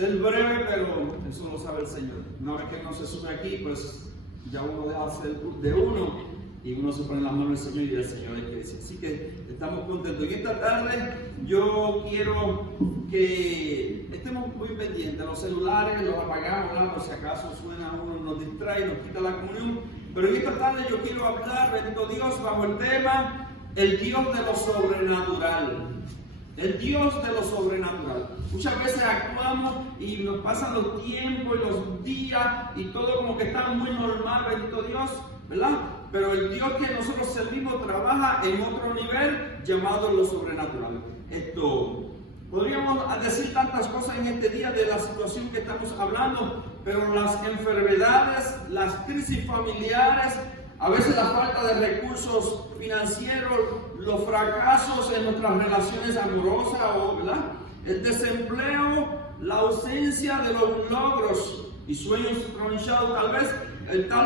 Es breve, pero eso lo sabe el Señor. Una vez que uno se sube aquí, pues ya uno deja de ser de uno y uno se pone en las manos del Señor y el Señor es que dice. Así que estamos contentos. Y esta tarde yo quiero que estemos muy pendientes. Los celulares los apagamos, ¿verdad? Por si acaso suena uno, nos distrae, nos quita la comunión. Pero en esta tarde yo quiero hablar, bendito Dios, bajo el tema el Dios de lo sobrenatural. El Dios de lo sobrenatural. Muchas veces actuamos y nos pasan los tiempos y los días y todo como que está muy normal, bendito Dios, ¿verdad? Pero el Dios que nosotros servimos trabaja en otro nivel llamado lo sobrenatural. Podríamos decir tantas cosas en este día de la situación que estamos hablando, pero las enfermedades, las crisis familiares, a veces la falta de recursos financieros, los fracasos en nuestras relaciones amorosas, ¿verdad? El desempleo, la ausencia de los logros y sueños tronchados, tal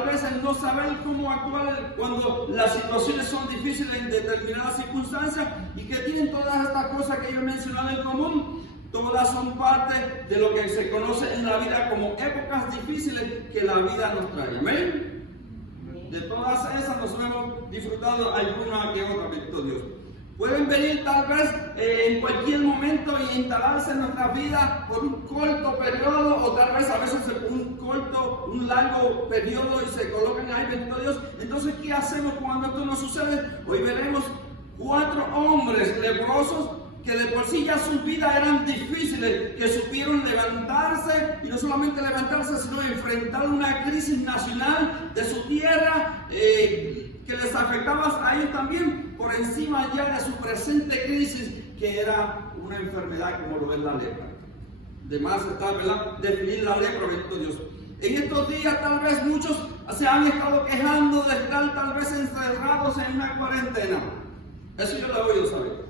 vez el no saber cómo actuar cuando las situaciones son difíciles en determinadas circunstancias y que tienen todas estas cosas que yo he mencionado en común. Todas son parte de lo que se conoce en la vida como épocas difíciles que la vida nos trae. Amén. De todas esas nosotros hemos disfrutado alguna que otra, bendito Dios. Pueden venir tal vez en cualquier momento y instalarse en nuestra vida por un corto periodo o tal vez a veces un largo periodo y se colocan ahí, bendito Dios. Entonces, ¿qué hacemos cuando esto no sucede? Hoy veremos 4 hombres leprosos que de por sí ya sus vidas eran difíciles, que supieron levantarse, y no solamente levantarse, sino enfrentar una crisis nacional de su tierra, que les afectaba a ellos también, por encima ya de su presente crisis, que era una enfermedad como lo es la lepra. De más está, ¿verdad?, definir la lepra, bendito Dios. En estos días tal vez muchos se han estado quejando de estar tal vez encerrados en una cuarentena. Eso yo lo he oído saber.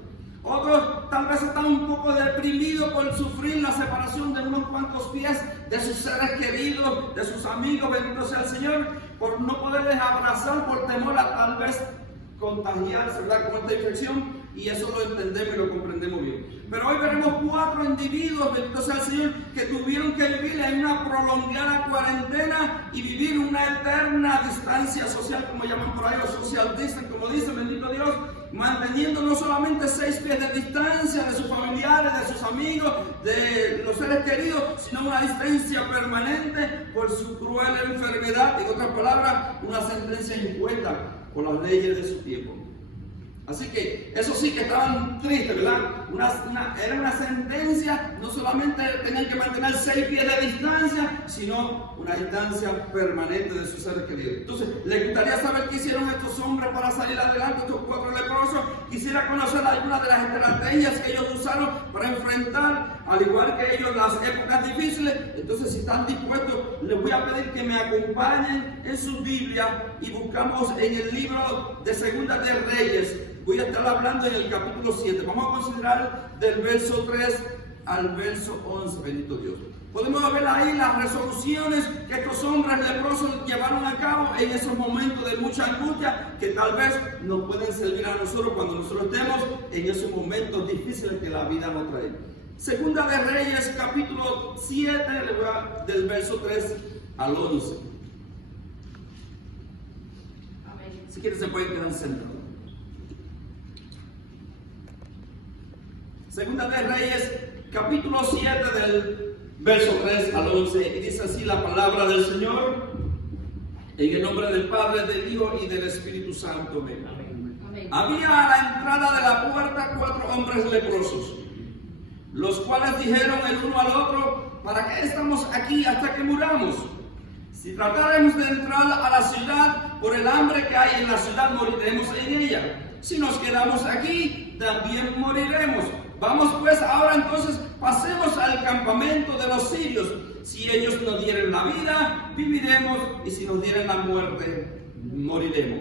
Otros tal vez están un poco deprimidos por sufrir la separación de unos cuantos pies de sus seres queridos, de sus amigos, bendito sea el Señor, por no poderles abrazar por temor a tal vez contagiarse, ¿verdad?, con esta infección, y eso lo entendemos y lo comprendemos bien. Pero hoy veremos 4 individuos, bendito sea el Señor, que tuvieron que vivir en una prolongada cuarentena y vivir una eterna distancia social, como llaman por ahí, o social distance, como dicen, bendito Dios, manteniendo no solamente 6 pies de distancia de sus familiares, de sus amigos, de los seres queridos, sino una distancia permanente por su cruel enfermedad. En otras palabras, una sentencia impuesta por las leyes de su tiempo. Así que eso sí que estaban tristes, ¿verdad? Era una sentencia, no solamente tenían que mantener 6 pies de distancia, sino una distancia permanente de sus seres queridos. Entonces, ¿les gustaría saber qué hicieron estos hombres para salir adelante, estos 4 leprosos? Quisiera conocer algunas de las estrategias que ellos usaron para enfrentar, al igual que ellos, las épocas difíciles. Entonces, si están dispuestos, les voy a pedir que me acompañen en su Biblia y buscamos en el libro de Segunda de Reyes. Voy a estar hablando en el capítulo 7. Vamos a considerar del verso 3 al verso 11, bendito Dios. Podemos ver ahí las resoluciones que estos hombres leprosos llevaron a cabo en esos momentos de mucha angustia, que tal vez nos pueden servir a nosotros cuando nosotros estemos en esos momentos difíciles que la vida nos trae. Segunda de Reyes, capítulo 7, del verso 3 al 11. Amén. Si quieren se pueden quedar sentados. Segunda de Reyes, capítulo 7, del verso 3 al 11, y dice así la palabra del Señor, en el nombre del Padre, del Hijo y del Espíritu Santo. Amén. Amén. Había a la entrada de la puerta 4 hombres leprosos, los cuales dijeron el uno al otro: ¿para qué estamos aquí hasta que muramos? Si tratáramos de entrar a la ciudad, por el hambre que hay en la ciudad moriremos en ella. Si nos quedamos aquí, también moriremos. Vamos pues ahora entonces, pasemos al campamento de los sirios. Si ellos nos dieren la vida, viviremos, y si nos dieren la muerte, moriremos.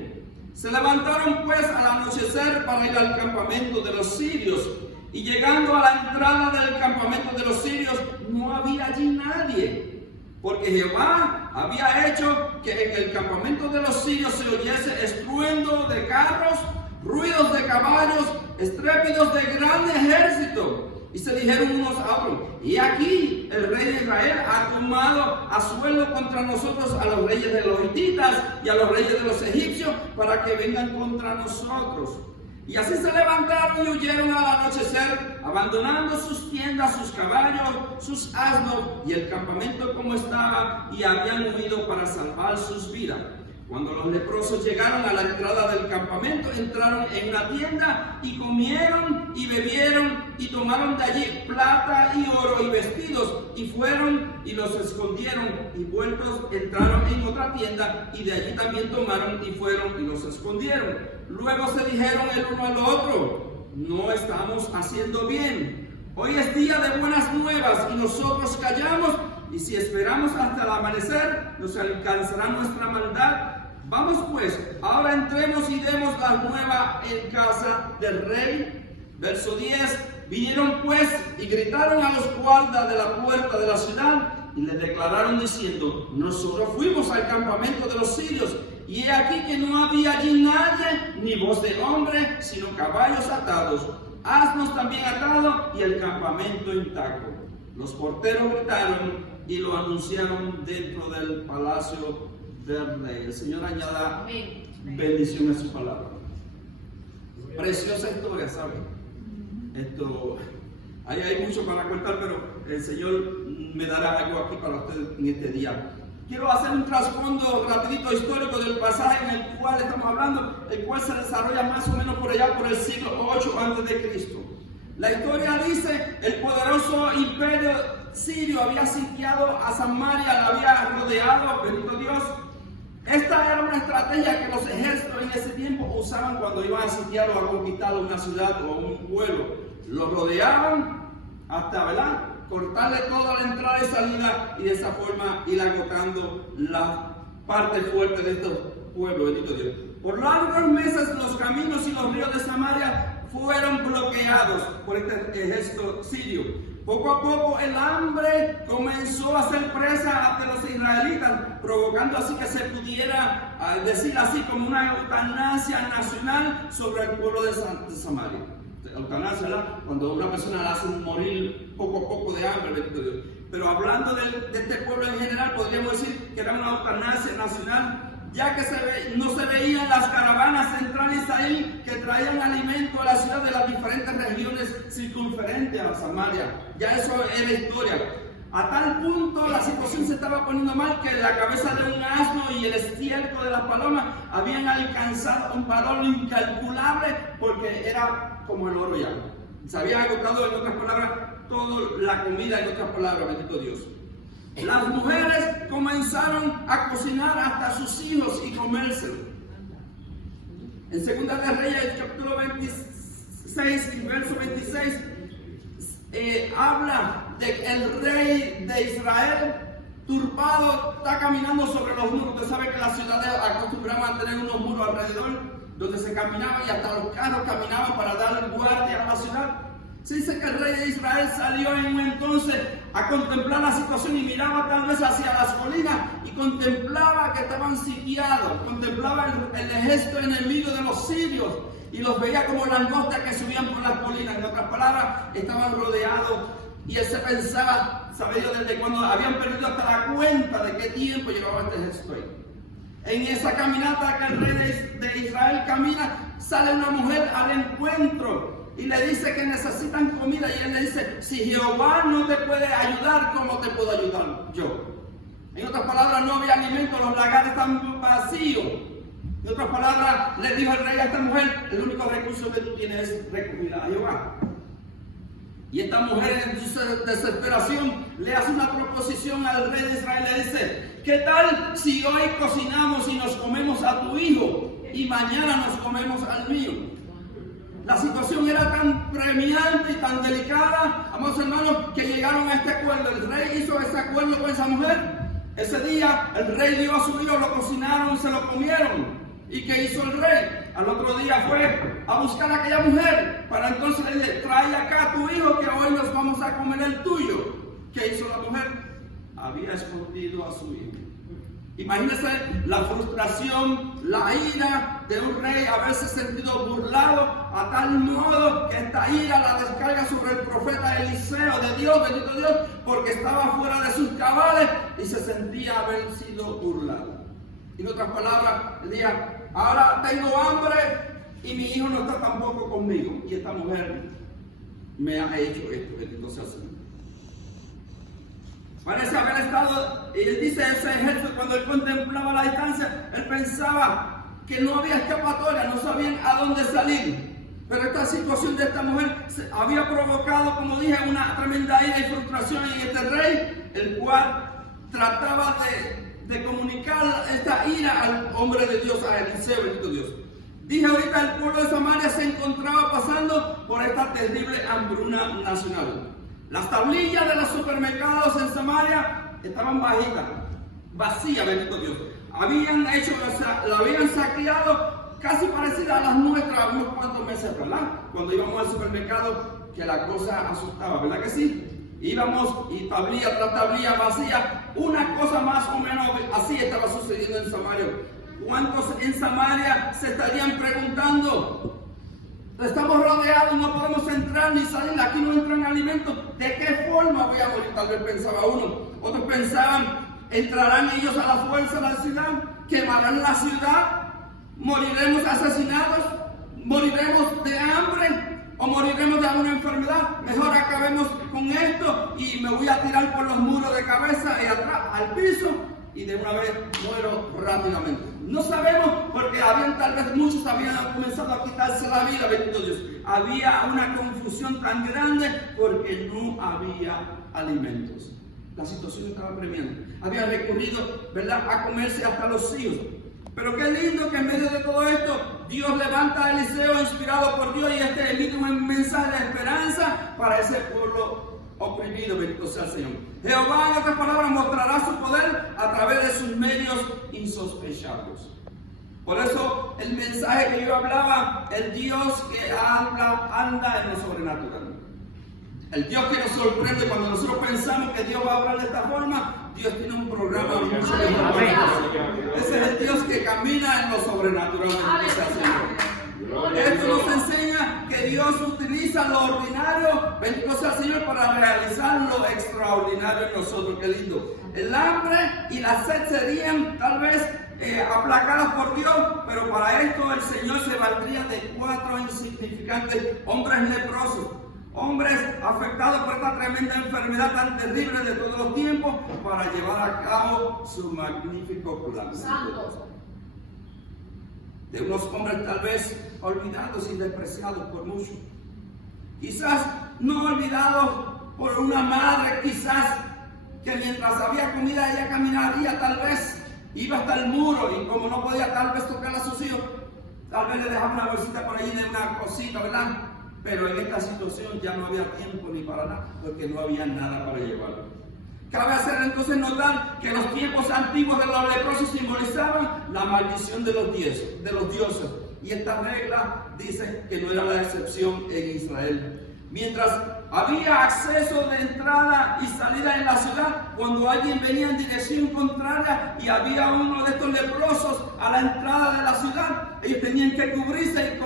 Se levantaron pues al anochecer para ir al campamento de los sirios, y llegando a la entrada del campamento de los sirios, no había allí nadie, porque Jehová había hecho que en el campamento de los sirios se oyese estruendo de carros, ruidos de caballos, estrépidos de gran ejército. Y se dijeron unos a otros: y aquí el rey de Israel ha tomado a sueldo contra nosotros a los reyes de los hititas y a los reyes de los egipcios para que vengan contra nosotros. Y así se levantaron y huyeron al anochecer, abandonando sus tiendas, sus caballos, sus asnos y el campamento como estaba, y habían huido para salvar sus vidas. Cuando los leprosos llegaron a la entrada del campamento, entraron en una tienda y comieron y bebieron y tomaron de allí plata y oro y vestidos, y fueron y los escondieron, y vueltos entraron en otra tienda y de allí también tomaron y fueron y los escondieron. Luego se dijeron el uno al otro: no estamos haciendo bien. Hoy es día de buenas nuevas y nosotros callamos, y si esperamos hasta el amanecer nos alcanzará nuestra maldad. Vamos pues, ahora entremos y demos la nueva en casa del rey. Verso 10. Vinieron pues y gritaron a los guardas de la puerta de la ciudad y les declararon diciendo: nosotros fuimos al campamento de los sirios, y he aquí que no había allí nadie, ni voz de hombre, sino caballos atados, asnos también atados, y el campamento intacto. Los porteros gritaron y lo anunciaron dentro del palacio del rey. El Señor añada bendición a su palabra. Preciosa historia, ¿saben? Ahí hay mucho para contar, pero el Señor me dará algo aquí para ustedes en este día. Quiero hacer un trasfondo rapidito histórico del pasaje en el cual estamos hablando, el cual se desarrolla más o menos por allá por el siglo 8 a.C. La historia dice: el poderoso imperio sirio había sitiado a Samaria, la había rodeado, bendito Dios. Esta era una estrategia que los ejércitos en ese tiempo usaban cuando iban a sitiar o a conquistar una ciudad o un pueblo. Lo rodeaban hasta, ¿verdad?, cortarle toda la entrada y salida, y de esa forma ir agotando la parte fuerte de estos pueblos, bendito Dios. Por largos meses los caminos y los ríos de Samaria fueron bloqueados por este ejército sirio. Poco a poco el hambre comenzó a ser presa ante los israelitas, provocando así que se pudiera decir así como una eutanasia nacional sobre el pueblo de Samaria. Eutanasia, ¿verdad?, cuando una persona la hace morir poco a poco de hambre, bendito Dios. Pero hablando de este pueblo en general, podríamos decir que era una eutanasia nacional, ya que no se veían las caravanas centrales ahí que traían alimento a la ciudad de las diferentes regiones circunferentes a Samaria. Ya eso era historia. A tal punto la situación se estaba poniendo mal que la cabeza de un asno y el estiércol de las palomas habían alcanzado un valor incalculable, porque era como el oro ya. Se había agotado, en otras palabras, toda la comida, en otras palabras, bendito Dios. Las mujeres comenzaron a cocinar hasta sus hijos y comérselo. En 2 de Reyes, capítulo 26 y verso 26, habla de que el rey de Israel, turbado, está caminando sobre los muros. Usted sabe que las ciudades acostumbraban a tener unos muros alrededor donde se caminaba, y hasta los carros caminaban para dar guardia a la ciudad. Se dice que el rey de Israel salió en un entonces a contemplar la situación y miraba tal vez hacia las colinas y contemplaba que estaban sitiados, contemplaba el ejército enemigo de los sirios y los veía como langostas que subían por las colinas. En otras palabras, estaban rodeados, y él se pensaba, ¿sabe Dios desde cuando habían perdido hasta la cuenta de qué tiempo llevaba este ejército ahí? En esa caminata que el rey de Israel camina, sale una mujer al encuentro y le dice que necesitan comida, y él le dice: si Jehová no te puede ayudar, ¿cómo te puedo ayudar yo? En otras palabras, no había alimento, los lagares están vacíos. En otras palabras, le dijo el rey a esta mujer: el único recurso que tú tienes es recurrir a Jehová. Y esta mujer, en su desesperación, le hace una proposición al rey de Israel. Le dice: ¿qué tal si hoy cocinamos y nos comemos a tu hijo y mañana nos comemos al mío? La situación era tan premiante y tan delicada, amados hermanos, que llegaron a este acuerdo. El rey hizo ese acuerdo con esa mujer. Ese día el rey dio a su hijo, lo cocinaron y se lo comieron. ¿Y qué hizo el rey? Al otro día fue a buscar a aquella mujer para entonces le dice: trae acá a tu hijo que hoy nos vamos a comer el tuyo. ¿Qué hizo la mujer? Había escondido a su hijo. Imagínense la frustración, la ira de un rey, haberse sentido burlado, a tal modo que esta ira la descarga sobre el profeta Eliseo de Dios, bendito Dios, porque estaba fuera de sus cabales y se sentía haber sido burlado. En otras palabras, él decía, ahora tengo hambre y mi hijo no está tampoco conmigo. Y esta mujer me ha hecho esto, bendito sea el Señor. Parece haber estado, y él dice, ese ejército, cuando él contemplaba la distancia, él pensaba que no había escapatoria, no sabían a dónde salir. Pero esta situación de esta mujer había provocado, como dije, una tremenda ira y frustración en este rey, el cual trataba de comunicar esta ira al hombre de Dios, a Eliseo, bendito Dios. Dije ahorita, el pueblo de Samaria se encontraba pasando por esta terrible hambruna nacional. Las tablillas de los supermercados en Samaria estaban bajitas, vacías, bendito Dios. La habían saqueado casi parecida a las nuestras unos cuantos meses, ¿verdad? Cuando íbamos al supermercado, que la cosa asustaba, ¿verdad que sí? Íbamos y tablilla tras tablilla vacía, una cosa más o menos así estaba sucediendo en Samaria. ¿Cuántos en Samaria se estarían preguntando? Estamos rodeados, no podemos entrar ni salir, aquí no entran alimentos. ¿De qué forma voy a morir? Tal vez pensaba uno. Otros pensaban, ¿entrarán ellos a la fuerza a la ciudad? ¿Quemarán la ciudad? ¿Moriremos asesinados? ¿Moriremos de hambre? ¿O moriremos de alguna enfermedad? Mejor acabemos con esto y me voy a tirar por los muros de cabeza y atrás al piso y de una vez muero rápidamente. No sabemos porque tal vez muchos habían comenzado a quitarse la vida, bendito Dios. Había una confusión tan grande porque no había alimentos. La situación estaba premiando. Había recurrido, ¿verdad?, a comerse hasta los hijos. Pero qué lindo que en medio de todo esto Dios levanta a Eliseo inspirado por Dios y emite un mensaje de esperanza para ese pueblo oprimido, bendito sea el Señor. Jehová, en otras palabras, mostrará su poder a través de sus medios insospechados. Por eso el mensaje que yo hablaba, el Dios que anda en lo sobrenatural. El Dios que nos sorprende cuando nosotros pensamos que Dios va a hablar de esta forma. Dios tiene un programa mucho mejor. Ese es el Dios que camina en lo sobrenatural. Esto nos enseña que Dios utiliza lo ordinario, bendito sea el Señor, para realizar lo extraordinario en nosotros. Qué lindo. El hambre y la sed serían tal vez aplacadas por Dios, pero para esto el Señor se valdría de 4 insignificantes hombres leprosos. Hombres afectados por esta tremenda enfermedad tan terrible de todos los tiempos para llevar a cabo su magnífico plan. De unos hombres tal vez olvidados y despreciados por muchos. Quizás no olvidados por una madre, quizás que mientras había comida ella caminaría tal vez, iba hasta el muro y como no podía tal vez tocar a sus hijos, tal vez le dejaba una bolsita por ahí de una cosita, ¿verdad? Pero en esta situación ya no había tiempo ni para nada, porque no había nada para llevarlo. Cabe hacer entonces notar que los tiempos antiguos de los leprosos simbolizaban la maldición de los dioses. Y esta regla dice que no era la excepción en Israel. Mientras había acceso de entrada y salida en la ciudad, cuando alguien venía en dirección contraria y había uno de estos leprosos a la entrada de la ciudad, ellos tenían que cubrirse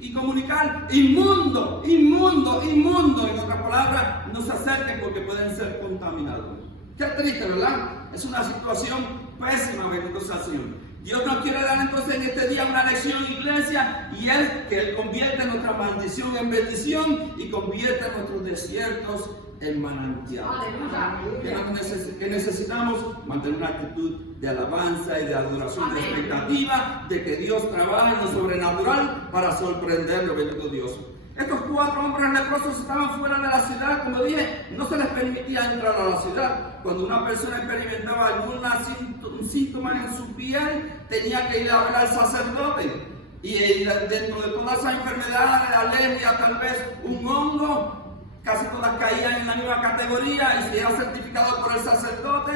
y comunicar: inmundo, inmundo, inmundo. En otras palabras, no se acerquen porque pueden ser contaminados. Qué triste, ¿verdad? Es una situación pésima, bendito sea el Señor. Dios nos quiere dar entonces en este día una lección, iglesia, y es que Él convierte nuestra maldición en bendición y convierte nuestros desiertos en manantiales. Que necesitamos mantener una actitud de alabanza y de adoración, de expectativa de que Dios trabaje en lo sobrenatural para sorprenderlo, bendito Dios. Estos 4 hombres leprosos estaban fuera de la ciudad, como dije, no se les permitía entrar a la ciudad. Cuando una persona experimentaba algún síntoma en su piel, tenía que ir a ver al sacerdote. Y dentro de todas esas enfermedades, alergia, tal vez un hongo, casi todas caían en la misma categoría, y si era certificado por el sacerdote,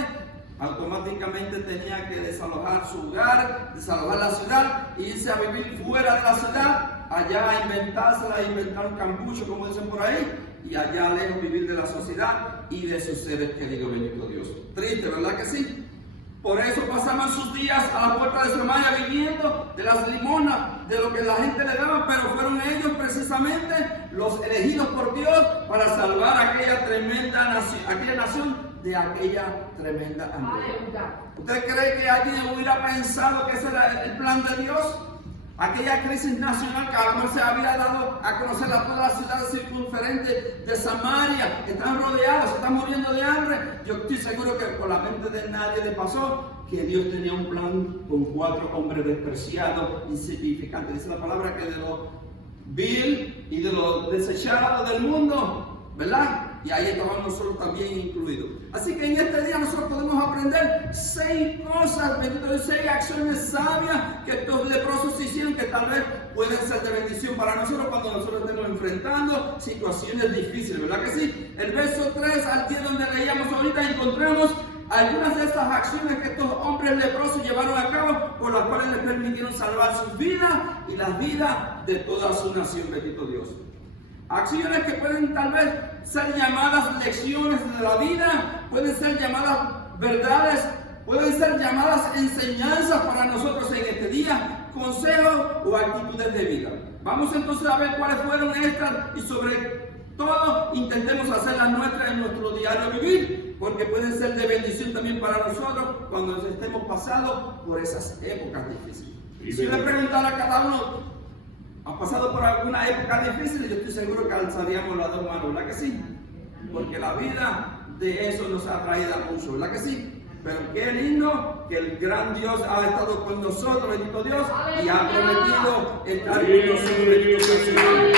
automáticamente tenía que desalojar su hogar, desalojar la ciudad e irse a vivir fuera de la ciudad, allá a inventar un cambucho, como dicen por ahí, y allá lejos vivir de la sociedad y de sus seres queridos, bendito Dios. Triste, ¿verdad que sí? Por eso pasaban sus días a la puerta de su madre viviendo de las limonas, de lo que la gente le daba, pero fueron ellos precisamente los elegidos por Dios para salvar aquella tremenda nación de aquella tremenda hambruna. ¿Usted cree que alguien hubiera pensado que ese era el plan de Dios? Aquella crisis nacional que a lo mejor se había dado a conocer a todas las ciudades circunferentes de Samaria, que están rodeadas, se están muriendo de hambre. Yo estoy seguro que por la mente de nadie le pasó que Dios tenía un plan con 4 hombres despreciados, insignificantes. Dice la palabra que de los vil y de los desechados del mundo, ¿verdad? Y ahí estábamos nosotros también incluidos. Así que en este día nosotros podemos aprender 6 cosas, bendito Dios, 6 acciones sabias que estos leprosos hicieron, que tal vez pueden ser de bendición para nosotros cuando nosotros estemos enfrentando situaciones difíciles, ¿verdad que sí? El verso 3 al 10 donde leíamos ahorita encontramos algunas de estas acciones que estos hombres leprosos llevaron a cabo, por las cuales les permitieron salvar sus vidas y las vidas de toda su nación, bendito Dios. Acciones que pueden tal vez ser llamadas lecciones de la vida, pueden ser llamadas verdades, pueden ser llamadas enseñanzas para nosotros en este día, consejos o actitudes de vida. Vamos entonces a ver cuáles fueron estas y sobre todo intentemos hacerlas nuestras en nuestro diario vivir, porque pueden ser de bendición también para nosotros cuando nos estemos pasando por esas épocas difíciles. Y si le preguntara a cada uno, ¿ha pasado por alguna época difícil? Yo estoy seguro que alzaríamos las 2 manos, ¿verdad que sí? Porque la vida de eso nos ha traído mucho, ¿verdad que sí? Pero qué lindo que el gran Dios ha estado con nosotros, bendito Dios, y ha prometido estar con nosotros, bendito Señor.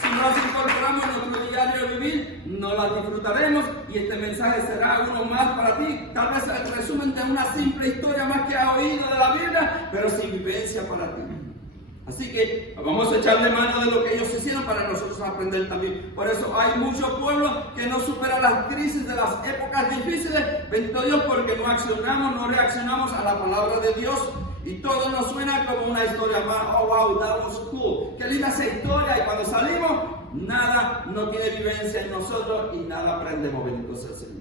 Si no las incorporamos en nuestro diario de vivir, no las disfrutaremos y este mensaje será uno más para ti. Tal vez el resumen de una simple historia más que has oído de la Biblia, pero sin vivencia para ti. Así que vamos a echarle mano de lo que ellos hicieron para nosotros aprender también. Por eso hay muchos pueblos que no superan las crisis de las épocas difíciles, bendito Dios, porque no accionamos, no reaccionamos a la palabra de Dios. Y todo nos suena como una historia más. Oh, wow, that was cool. Qué linda esa historia. Y cuando salimos, nada no tiene vivencia en nosotros y nada aprendemos, bendito sea el Señor.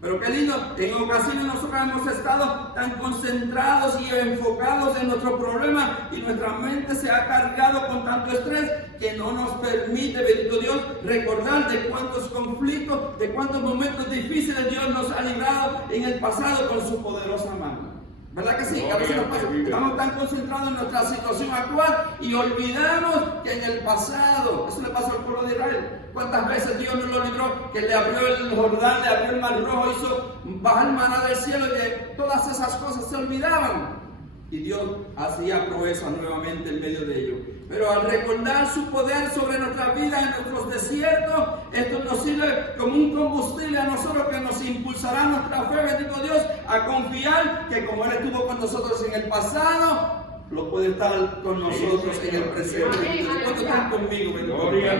Pero qué lindo, en ocasiones nosotros hemos estado tan concentrados y enfocados en nuestro problema y nuestra mente se ha cargado con tanto estrés que no nos permite, bendito Dios, recordar de cuántos conflictos, de cuántos momentos difíciles Dios nos ha librado en el pasado con su poderosa mano. ¿Verdad que sí? Que a veces nos pasa. Estamos tan concentrados en nuestra situación actual y olvidamos que en el pasado, eso le pasó al pueblo de Israel. ¿Cuántas veces Dios nos lo libró? Que le abrió el Jordán, le abrió el Mar Rojo, hizo bajar maná del cielo y que todas esas cosas se olvidaban. Y Dios hacía proezas nuevamente en medio de ello. Pero al recordar su poder sobre nuestra vida en nuestros desiertos, esto nos sirve como un combustible a nosotros que nos impulsará nuestra fe, bendito Dios, a confiar que como Él estuvo con nosotros en el pasado, lo puede estar con nosotros en el presente. ¿Cuántos están conmigo, bendito Dios?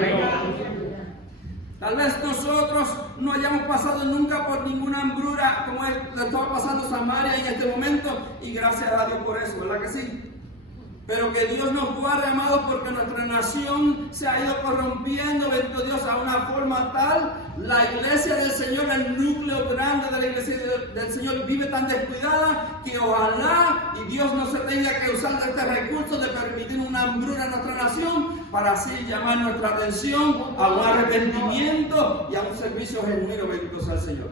Tal vez nosotros no hayamos pasado nunca por ninguna hambruna como le estaba pasando a Samaria en este momento, y gracias a Dios por eso, ¿verdad que sí? Pero que Dios nos guarde, amados, porque nuestra nación se ha ido corrompiendo, bendito Dios, a una forma tal. La iglesia del Señor, el núcleo grande de la iglesia del Señor, vive tan descuidada que ojalá y Dios no se tenga que usar de este recurso de permitir una hambruna en nuestra nación para así llamar nuestra atención a un arrepentimiento y a un servicio genuino, bendito sea el Señor.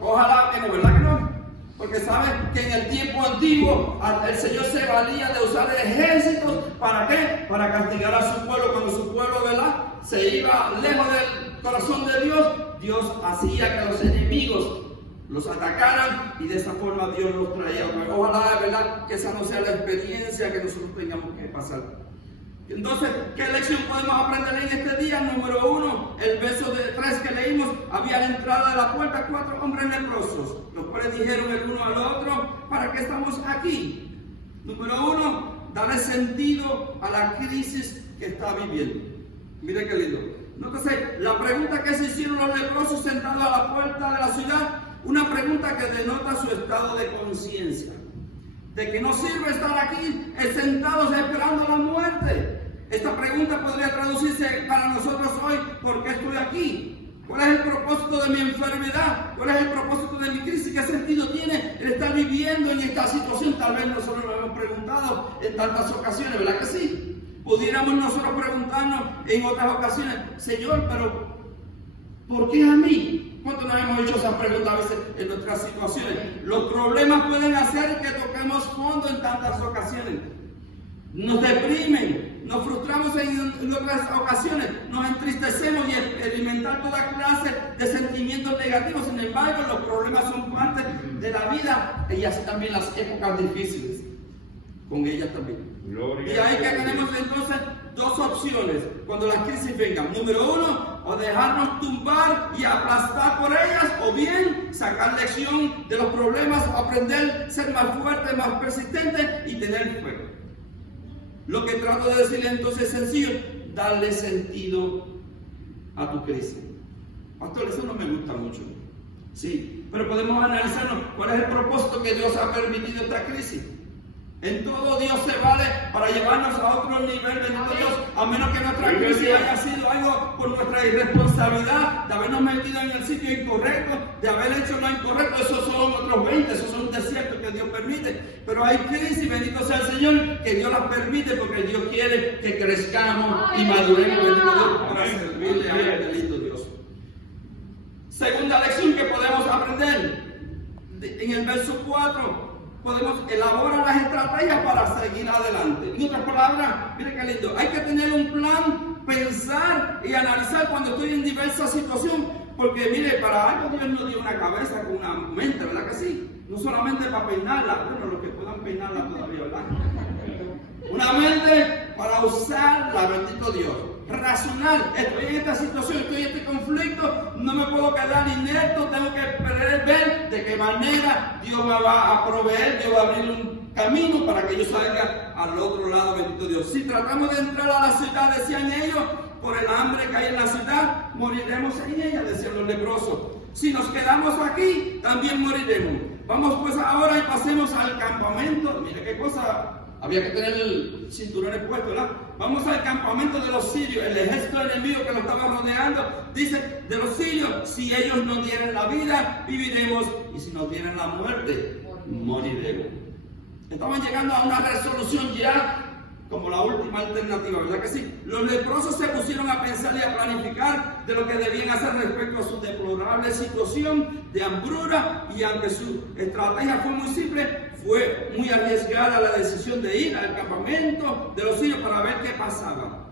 Ojalá que no, ¿verdad que no? Porque sabes que en el tiempo antiguo el Señor se valía de usar ejércitos. ¿Para qué? Para castigar a su pueblo. Cuando su pueblo, ¿verdad?, se iba lejos del corazón de Dios, Dios hacía que los enemigos los atacaran y de esa forma Dios los traía. Ojalá, ¿verdad?, que esa no sea la experiencia que nosotros tengamos que pasar. Entonces, ¿qué lección podemos aprender en este día? Número 1, el verso 3 que leímos, había a la entrada de la puerta 4 hombres leprosos, los cuales dijeron el uno al otro, ¿para qué estamos aquí? Número 1, darle sentido a la crisis que está viviendo. Mire qué lindo. Entonces, la pregunta que se hicieron los leprosos sentados a la puerta de la ciudad, una pregunta que denota su estado de conciencia. De que no sirve estar aquí sentados esperando la muerte. Esta pregunta podría traducirse para nosotros hoy: ¿por qué estoy aquí? ¿Cuál es el propósito de mi enfermedad? ¿Cuál es el propósito de mi crisis? ¿Qué sentido tiene el estar viviendo en esta situación? Tal vez nosotros lo hemos preguntado en tantas ocasiones, ¿verdad que sí? Pudiéramos nosotros preguntarnos en otras ocasiones, Señor, pero ¿por qué a mí? ¿Cuánto nos hemos hecho esas preguntas a veces en nuestras situaciones? Los problemas pueden hacer que toquemos fondo en tantas ocasiones. Nos deprimen, nos frustramos en otras ocasiones, nos entristecemos y experimentar toda clase de sentimientos negativos. Sin embargo, los problemas son parte de la vida y así también las épocas difíciles, con ellas también. Y ahí que tenemos entonces dos opciones cuando las crisis vengan. Número uno, o dejarnos tumbar y aplastar por ellas, o bien sacar lección de los problemas, aprender, ser más fuerte, más persistente y tener fe. Lo que trato de decirle entonces es sencillo: darle sentido a tu crisis. Pastor, eso no me gusta mucho. Sí, pero podemos analizarnos cuál es el propósito que Dios ha permitido esta crisis. En todo Dios se vale para llevarnos a otro nivel, bendito Dios, a menos que nuestra crisis haya sido algo por nuestra irresponsabilidad, de habernos metido en el sitio incorrecto, de haber hecho lo incorrecto. Esos son otros 20, esos son desiertos que Dios permite. Pero hay crisis, bendito sea el Señor, que Dios las permite porque Dios quiere que crezcamos y maduremos, bendito Dios, para servirle a Él, lindo Dios. Segunda lección que podemos aprender en el verso 4. Podemos elaborar las estrategias para seguir adelante. En otras palabras, mire qué lindo, hay que tener un plan, pensar y analizar cuando estoy en diversas situaciones, porque mire, para algo Dios nos dio una cabeza con una mente, ¿verdad que sí? No solamente para peinarla, bueno, los que puedan peinarla todavía, ¿verdad? Una mente para usarla, bendito Dios. Racional, estoy en esta situación, estoy en este conflicto, no me puedo quedar inepto, tengo que ver de qué manera Dios me va a proveer, Dios va a abrir un camino para que yo salga al otro lado, bendito Dios. Si tratamos de entrar a la ciudad, decían ellos, por el hambre que hay en la ciudad, moriremos en ella, decían los leprosos. Si nos quedamos aquí, también moriremos. Vamos pues ahora y pasemos al campamento. Mire qué cosa. Había que tener el cinturón puesto, ¿verdad? Vamos al campamento de los sirios, el ejército enemigo que lo estaba rodeando. Dice, de los sirios, si ellos nos dieran la vida, viviremos, y si nos dieran la muerte, moriremos. Estaban llegando a una resolución ya como la última alternativa, ¿verdad que sí? Los leprosos se pusieron a pensar y a planificar de lo que debían hacer respecto a su deplorable situación de hambruna, y aunque su estrategia fue muy simple, fue muy arriesgada la decisión de ir al campamento de los sirios para ver qué pasaba.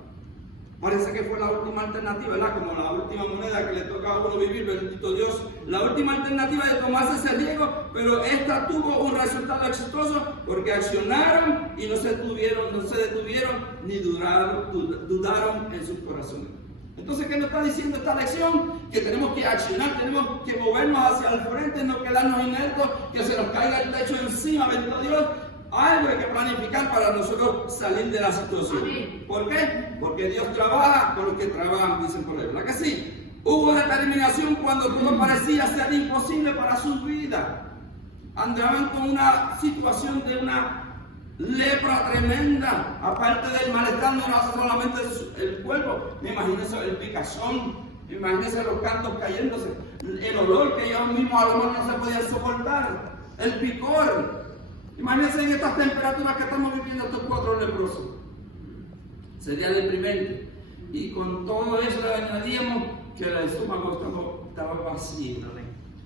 Parece que fue la última alternativa, ¿verdad? Como la última moneda que le toca a uno vivir, bendito Dios. La última alternativa de tomarse ese riesgo, pero esta tuvo un resultado exitoso porque accionaron y no se detuvieron ni dudaron en sus corazones. Entonces, ¿qué nos está diciendo esta lección? Que tenemos que accionar, tenemos que movernos hacia el frente, no quedarnos inertos, que se nos caiga el techo encima, bendito Dios. Algo hay que planificar para nosotros salir de la situación. ¿Por qué? Porque Dios trabaja con los que trabajan, dicen por ahí, ¿verdad que sí? Hubo determinación cuando todo parecía ser imposible para su vida. Andaban con una situación de una lepra tremenda. Aparte del malestar, no era solamente el cuerpo. Imagínense el picazón, imagínense los cantos cayéndose, el olor que ellos mismos a lo mejor no se podían soportar, el picor. Imagínense en estas temperaturas que estamos viviendo estos 4 leprosos. Sería deprimente. Y con todo eso le añadíamos que el estómago estaba vacío.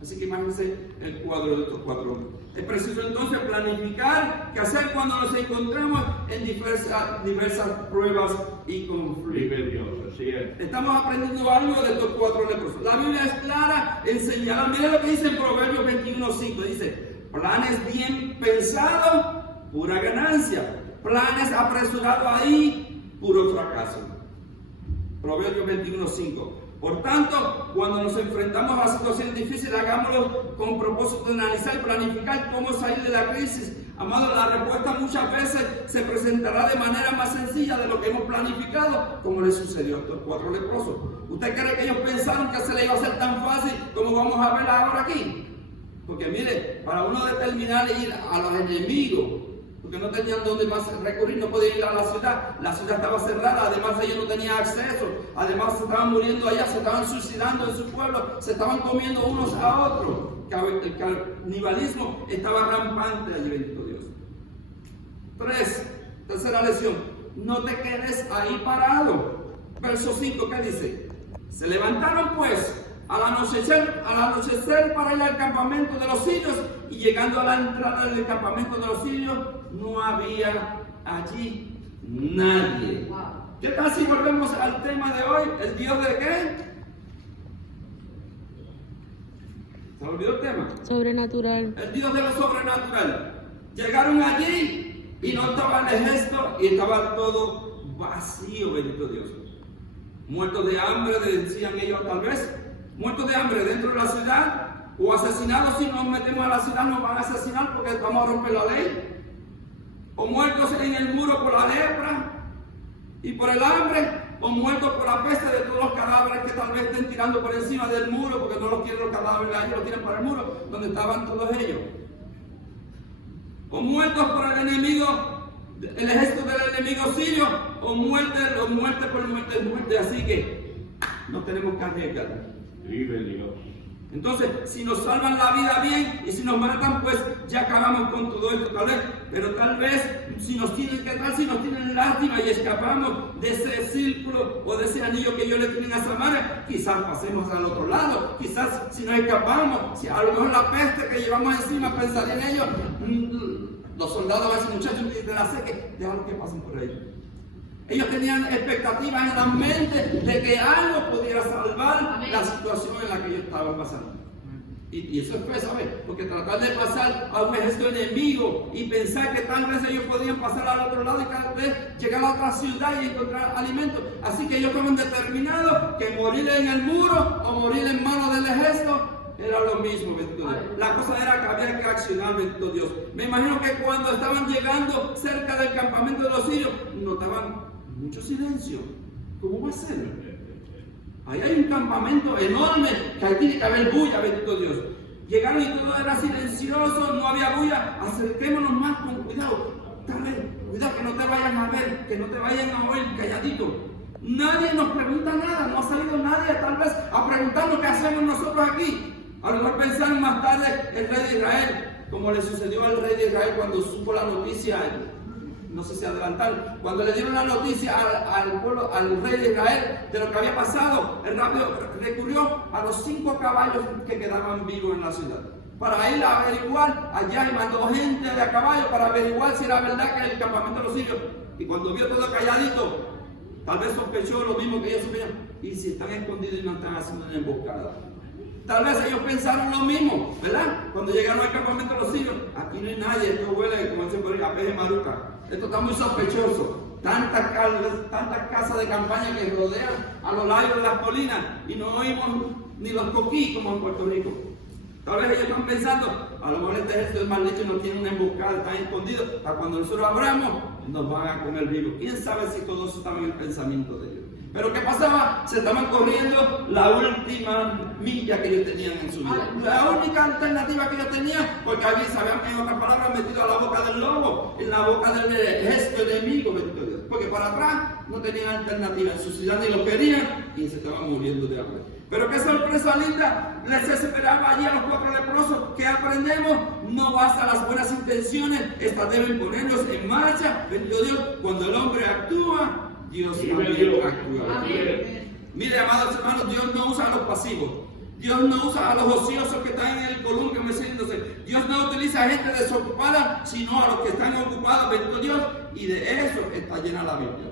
Así que imagínense el cuadro de estos 4 hombres. Es preciso entonces planificar qué hacer cuando nos encontramos en diversas pruebas y conflictos. Estamos aprendiendo algo de estos 4 leprosos. La Biblia es clara en señalar. Mira lo que dice en Proverbios 21:5. Dice: planes bien pensados, pura ganancia. Planes apresurados ahí, puro fracaso. Proverbios 21:5. Por tanto, cuando nos enfrentamos a situaciones difíciles, hagámoslo con propósito de analizar y planificar cómo salir de la crisis. Amados, la respuesta muchas veces se presentará de manera más sencilla de lo que hemos planificado, como le sucedió a estos 4 leprosos. ¿Usted cree que ellos pensaron que se le iba a hacer tan fácil como vamos a ver ahora aquí? Porque mire, para uno determinar ir a los enemigos porque no tenían dónde más recurrir, no podían ir a la ciudad estaba cerrada, además ellos no tenían acceso, además se estaban muriendo allá, se estaban suicidando en su pueblo, se estaban comiendo unos a otros, el canibalismo estaba rampante allí, bendito Dios. Tercera lección, no te quedes ahí parado. Verso 5, ¿qué dice? Se levantaron pues al anochecer para ir al campamento de los sirios, y llegando a la entrada del campamento de los sirios no había allí nadie. Wow. ¿Qué tal si volvemos al tema de hoy? ¿El Dios de qué? ¿Se olvidó el tema? Sobrenatural. El Dios de lo sobrenatural. Llegaron allí y no estaba el ejército y estaba todo vacío, bendito Dios. Muertos de hambre, decían ellos tal vez. Muertos de hambre dentro de la ciudad, o asesinados. Si nos metemos a la ciudad nos van a asesinar porque vamos a romper la ley, o muertos en el muro por la lepra y por el hambre, o muertos por la peste de todos los cadáveres que tal vez estén tirando por encima del muro porque no los quieren los cadáveres, ellos los tienen para el muro donde estaban todos ellos, o muertos por el enemigo, el ejército del enemigo sirio, o muerte por muerte. Así que no tenemos que arriesgar. Vive Dios. Entonces, si nos salvan la vida bien, y si nos matan, pues ya acabamos con todo esto, tal vez. Pero tal vez, si nos tienen lástima y escapamos de ese círculo o de ese anillo que ellos le tienen a Samaria, quizás pasemos al otro lado. Quizás si nos escapamos, si a lo mejor la peste que llevamos encima pensaría en ellos, los soldados a ese muchacho de la seque, déjalo que pasen por ellos. Ellos tenían expectativas en la mente de que algo pudiera salvar la situación en la que ellos estaban pasando. Y eso es pues, ¿sabes? Porque tratar de pasar a un ejército enemigo y pensar que tal vez ellos podían pasar al otro lado y tal vez llegar a otra ciudad y encontrar alimento. Así que ellos estaban determinados que morir en el muro o morir en manos del ejército era lo mismo, bendito Dios. La cosa era que había que accionar, bendito Dios. Me imagino que cuando estaban llegando cerca del campamento de los sirios, notaban mucho silencio. ¿Cómo va a ser? Ahí hay un campamento enorme que ahí tiene que haber bulla, bendito Dios. Llegaron y todo era silencioso, no había bulla. Acerquémonos más con cuidado. Cuidado que no te vayan a ver, que no te vayan a oír calladito. Nadie nos pregunta nada, no ha salido nadie tal vez a preguntarnos qué hacemos nosotros aquí. A lo mejor pensaron más tarde el rey de Israel, como le sucedió al rey de Israel cuando supo la noticia. No sé si adelantar, cuando le dieron la noticia al pueblo, al rey de Israel de lo que había pasado, el rápido recurrió a los 5 caballos que quedaban vivos en la ciudad para ir a averiguar allá, y mandó gente de a caballo para averiguar si era verdad que el campamento de los sirios. Y cuando vio todo calladito, tal vez sospechó lo mismo que ellos supieron. Y si están escondidos y no están haciendo una emboscada, tal vez ellos pensaron lo mismo, ¿verdad? Cuando llegaron al campamento de los sirios, aquí no hay nadie, esto huele, como dicen por ahí, a peje maruca. Esto está muy sospechoso. Tantas casas de campaña que rodean a lo largo de las colinas y no oímos ni los coquí como en Puerto Rico. Tal vez ellos están pensando, a lo mejor este ejército es maldito y no tiene una emboscada, están escondidos. Para cuando nosotros abramos, nos van a comer vivos. ¿Quién sabe si todo eso estaba en el pensamiento de ellos? Pero ¿qué pasaba? Se estaban corriendo la última milla que ellos tenían en su vida. La única alternativa que ellos tenían, porque allí se habían, en otras palabras, metido a la boca del lobo, en la boca del ejército enemigo, bendito Dios. Porque para atrás no tenían alternativa, en su ciudad ni lo querían y se estaban muriendo de hambre. Pero qué sorpresa linda, les esperaba allí a los 4 leprosos. ¿Qué aprendemos? No basta las buenas intenciones, estas deben ponernos en marcha, bendito Dios. Cuando el hombre actúa, Dios también actúa. Mire, amados hermanos, Dios no usa a los pasivos. Dios no usa a los ociosos que están en el columpio meciéndose. Dios no utiliza a gente desocupada, sino a los que están ocupados, bendito Dios. Y de eso está llena la Biblia.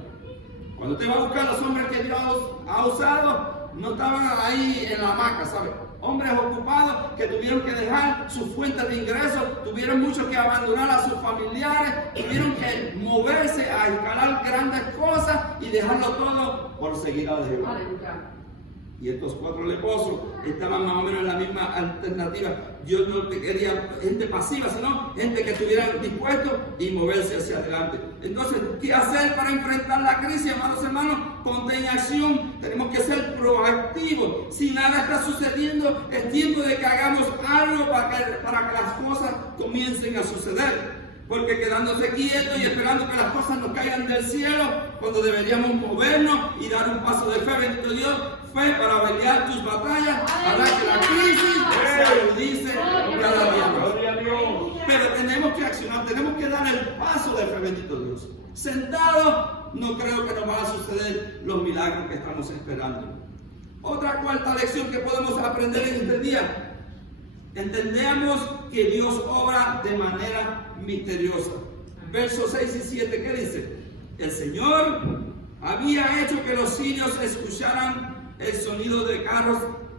Cuando usted va a buscar a los hombres que Dios ha usado, no estaban ahí en la hamaca, ¿sabe? Hombres ocupados que tuvieron que dejar sus fuentes de ingresos, tuvieron muchos que abandonar a sus familiares, tuvieron que moverse a escalar grandes cosas y dejarlo todo por seguir a Dios. Y estos 4 leprosos estaban más o menos en la misma alternativa. Dios no quería gente pasiva, sino gente que estuviera dispuesto y moverse hacia adelante. Entonces, ¿qué hacer para enfrentar la crisis, amados hermanos? Ponte en acción. Tenemos que ser proactivos. Si nada está sucediendo, es tiempo de que hagamos algo para que las cosas comiencen a suceder. Porque quedándose quietos y esperando que las cosas nos caigan del cielo, cuando deberíamos movernos y dar un paso de fe, bendito Dios, fe para pelear tus batallas, para que la crisis se agudice cada día más. Pero tenemos que accionar, tenemos que dar el paso de fe, bendito Dios. Sentados, no creo que nos van a suceder los milagros que estamos esperando. Otra cuarta lección que podemos aprender en este día. Entendemos que Dios obra de manera misteriosa. Versos 6 y 7, ¿qué dice? El Señor había hecho que los sirios escucharan el sonido de carros,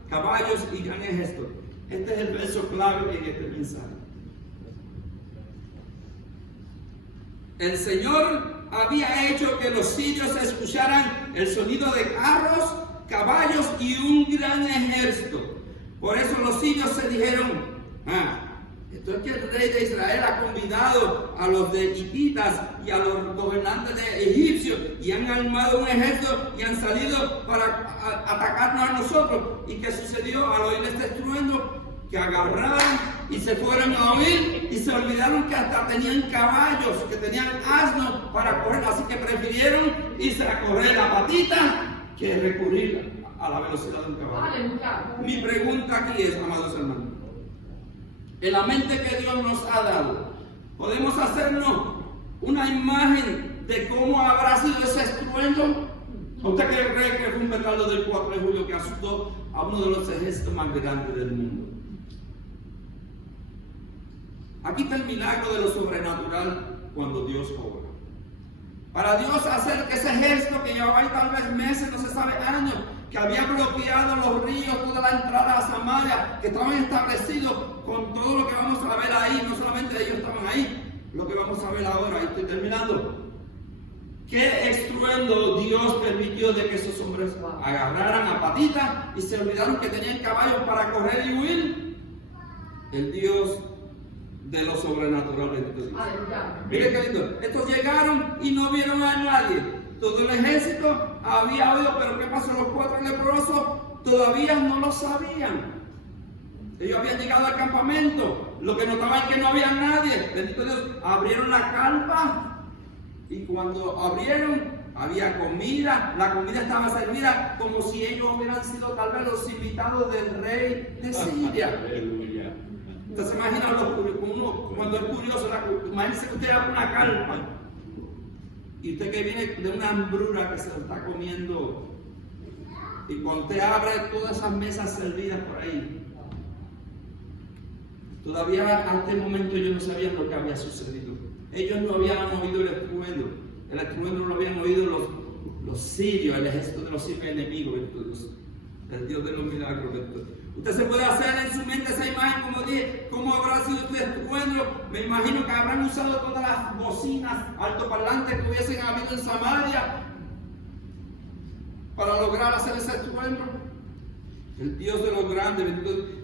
caballos y gran ejército. Este es el verso clave en este mensaje. El Señor había hecho que los sirios escucharan el sonido de carros, caballos y un gran ejército. Por eso los sirios se dijeron, esto es que el rey de Israel ha convidado a los de hititas y a los gobernantes de egipcios y han armado un ejército y han salido para atacarnos a nosotros. ¿Y qué sucedió al oír este estruendo? Que agarraron y se fueron a huir y se olvidaron que hasta tenían caballos, que tenían asnos para correr, así que prefirieron irse a correr a patita que recurrir a la velocidad de un caballo. Mi pregunta aquí es, amados hermanos, en la mente que Dios nos ha dado, ¿podemos hacernos una imagen de cómo habrá sido ese estruendo? ¿Usted cree que fue un petardo del 4 de julio que asustó a uno de los ejércitos más grandes del mundo? Aquí está el milagro de lo sobrenatural cuando Dios obra. Para Dios hacer que ese ejército que llevaba ahí tal vez meses, no se sabe años, que había bloqueado los ríos, toda la entrada a Samaria, que estaban establecidos con todo lo que vamos a ver ahí, no solamente ellos estaban ahí, lo que vamos a ver ahora, ahí estoy terminando. ¿Qué estruendo Dios permitió de que esos hombres agarraran a patitas y se olvidaron que tenían caballos para correr y huir? El Dios de lo sobrenatural, bendito Dios. Mire qué lindo. Estos llegaron y no vieron a nadie. Todo el ejército había oído, pero ¿qué pasó? Los 4 leprosos todavía no lo sabían. Ellos habían llegado al campamento. Lo que notaban es que no había nadie. Bendito Dios. Abrieron la carpa y cuando abrieron había comida. La comida estaba servida como si ellos hubieran sido tal vez los invitados del rey de Siria. Entonces imagina uno cuando es curioso, imagínese que usted abre una carpa y usted que viene de una hambruna que se lo está comiendo y cuando usted abre todas esas mesas servidas por ahí, todavía hasta este momento ellos no sabían lo que había sucedido. Ellos no habían oído el estruendo no lo habían oído los sirios, el ejército de los sirios enemigos, el Dios de los milagros. Usted se puede hacer en su mente esa imagen, como dije, cómo habrá sido este estruendo. Me imagino que habrán usado todas las bocinas altoparlantes que hubiesen habido en Samaria para lograr hacer ese estruendo. El Dios de los grandes,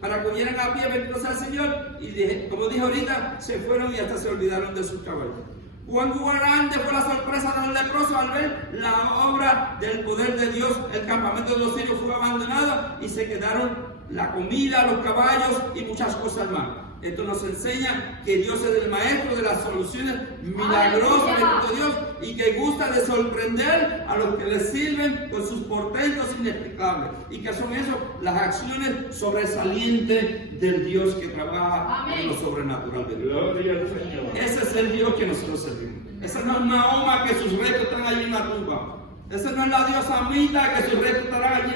para que vinieran a pie, bendito sea el Señor. Y como dije ahorita, se fueron y hasta se olvidaron de sus caballos. Cuán grande fue la sorpresa de los leprosos al ver la obra del poder de Dios. El campamento de los sirios fue abandonado y se quedaron la comida, los caballos y muchas cosas más. Esto nos enseña que Dios es el maestro de las soluciones milagrosas de Dios y que gusta de sorprender a los que le sirven con sus portentos inexplicables. Y que son eso, las acciones sobresalientes del Dios que trabaja en lo sobrenatural de Dios. Gloria al Señor. Ese es el Dios que nosotros servimos. Esa no es Mahoma que sus restos están allí en la tumba. Esa no es la diosa Amita que sus restos estarán allí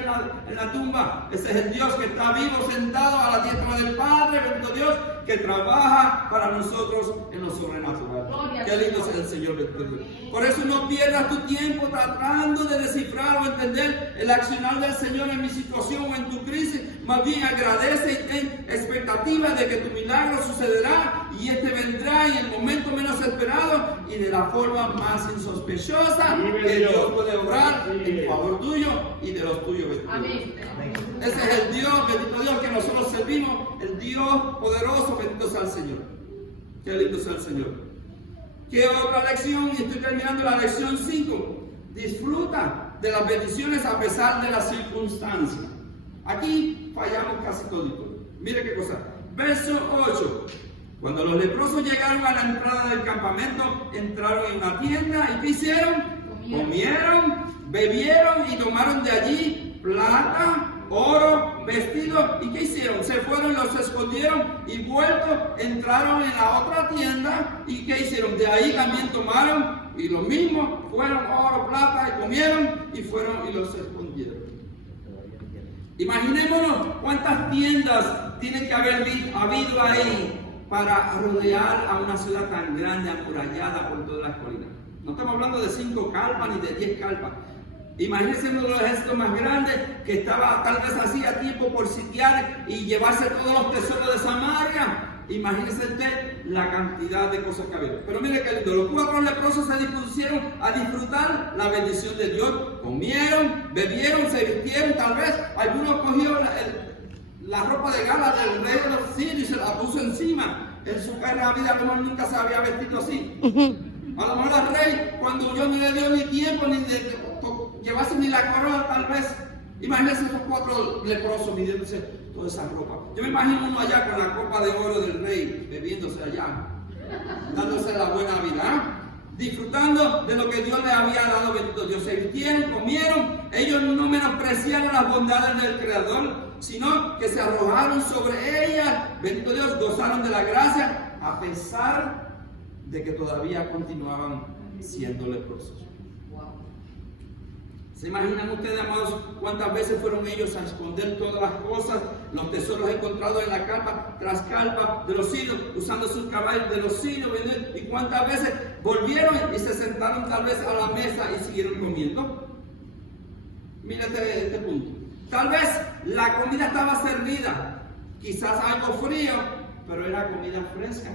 en la tumba. Ese es el Dios que está vivo, sentado a la diestra del Padre, bendito Dios, que trabaja para nosotros en lo sobrenatural. Qué lindo es el Señor, bendito Dios. Por eso no pierdas tu tiempo tratando de descifrar o entender el accionar del Señor en mi situación o en tu crisis. Más bien agradece y ten expectativa de que tu milagro sucederá y este vendrá en el momento menos esperado y de la forma más insospechosa que Dios puede obrar en favor tuyo y de los tuyos. Amén. Ese es el Dios, bendito Dios, que nosotros servimos, el Dios poderoso, bendito sea el Señor. Qué lindo sea el Señor. ¿Qué otra lección? Y estoy terminando la lección 5. Disfruta de las bendiciones a pesar de las circunstancias. Aquí fallamos casi todito. Mire qué cosa. Verso 8. Cuando los leprosos llegaron a la entrada del campamento, entraron en una tienda y ¿qué hicieron? Comieron, bebieron y tomaron de allí plata, oro, vestidos. ¿Y qué hicieron? Se fueron, los escondieron y vuelto entraron en la otra tienda. ¿Y qué hicieron? De ahí también tomaron y lo mismo, fueron oro, plata y comieron y fueron y los escondieron. Imaginémonos cuántas tiendas tienen que haber habido ahí para rodear a una ciudad tan grande, amurallada por todas las colinas. No estamos hablando de 5 carpas ni de 10 carpas. Imagínense uno de los ejércitos más grandes que estaba tal vez hacía tiempo por sitiar y llevarse todos los tesoros de Samaria. Imagínense usted la cantidad de cosas que había. Pero mire que lindo, los 4 leprosos se dispusieron a disfrutar la bendición de Dios. Comieron, bebieron, se vistieron, tal vez algunos cogieron la ropa de gala del rey de los sirios y se la puso encima. En su carrera vida como nunca se había vestido así. A lo mejor el rey, cuando yo no le dio ni tiempo ni de llevarse ni la corona, tal vez. Imagínense esos 4 leprosos midiéndose toda esa ropa. Yo me imagino uno allá con la copa de oro del rey, bebiéndose allá, dándose la buena vida, disfrutando de lo que Dios les había dado. Bendito Dios, se vistieron, comieron. Ellos no menospreciaron las bondades del Creador, sino que se arrojaron sobre ellas. Bendito Dios, gozaron de la gracia, a pesar de que todavía continuaban siendo leprosos. ¿Se imaginan ustedes, amados, cuántas veces fueron ellos a esconder todas las cosas, los tesoros encontrados en la carpa tras carpa de los sirios, usando sus caballos de los sirios? ¿Y cuántas veces volvieron y se sentaron tal vez a la mesa y siguieron comiendo? Mírate este punto. Tal vez la comida estaba servida, quizás algo frío, pero era comida fresca.